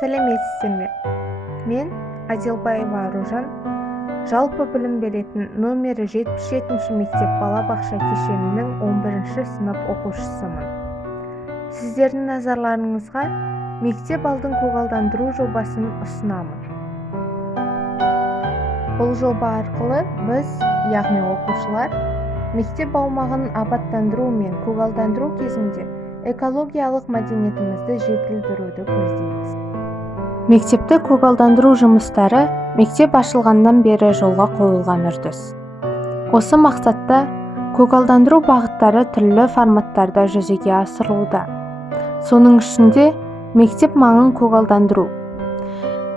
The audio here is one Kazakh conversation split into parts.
Сәлеметсіздер ме? Мен Адилбаева Аружан, жалпы білім беретін номері 77-ші мектеп балабақша кешенінің 11-ші сынып оқушысымын. Сіздердің назарларыңызға мектеп алдын көгалдандыру жобасын ұсынамын. Бұл жоба арқылы біз, яғни оқушылар, мектеп аумағын абаттандыру мен көгалдандыру кезінде экологиялық мәдениетімізді жетілдіруді көздейміз. Мектепті көгалдандыру жұмыстары мектеп ашылғаннан бері жолға қойылған үрдіс. Осы мақсатта көгалдандыру бағыттары түрлі форматтарда жүзеге асырылуда. Соның ішінде мектеп маңын көгалдандыру.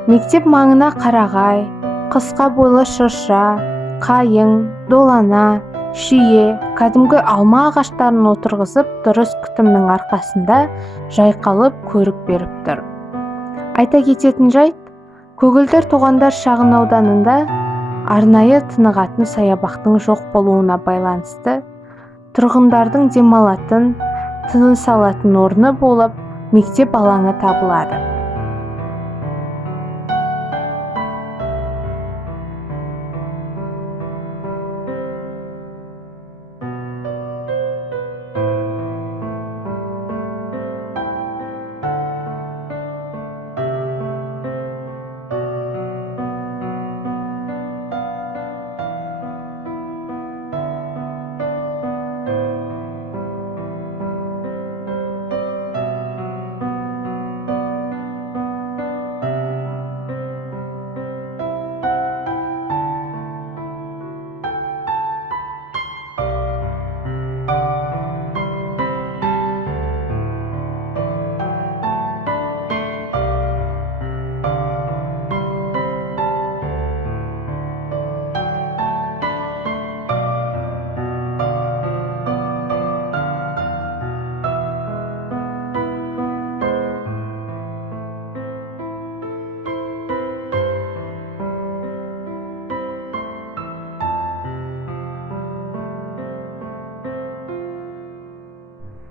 Мектеп маңына қарағай, қысқа бойлы шырша, қайың, долана, шие, кәдімгі алма ағаштарын отырғызып, дұрыс күтімнің арқасында жайқалып көрік беріп тұр. Айта кететін жайт, Көгілдір Тоғандар шағын ауданында арнайы тынығатын саябақтың жоқ болуына байланысты тұрғындардың демалатын, тыныс алатын орны болып, мектеп алаңы табылады.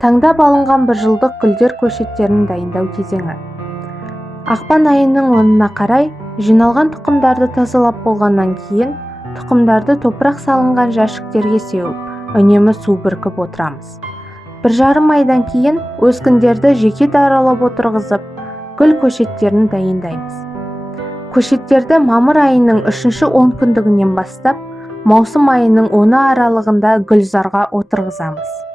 Таңдап алынған бір жылдық гүлдер көшеттерін дайындау кезеңі. Ақпан айының 10-ына қарай жиналған тұқымдарды тазалап болғаннан кейін тұқымдарды топырақ салынған жәшіктерге сеуіп, үнемі су бүркіп отырамыз. 1,5 айдан кейін өскіндерді жеке даралап отырғызып, гүл көшеттерін дайындаймыз. Көшеттерді мамыр айының 3-ші 10 күндігінен бастап, маусым айының 10-ы аралығында гүлзарға отырғызамыз.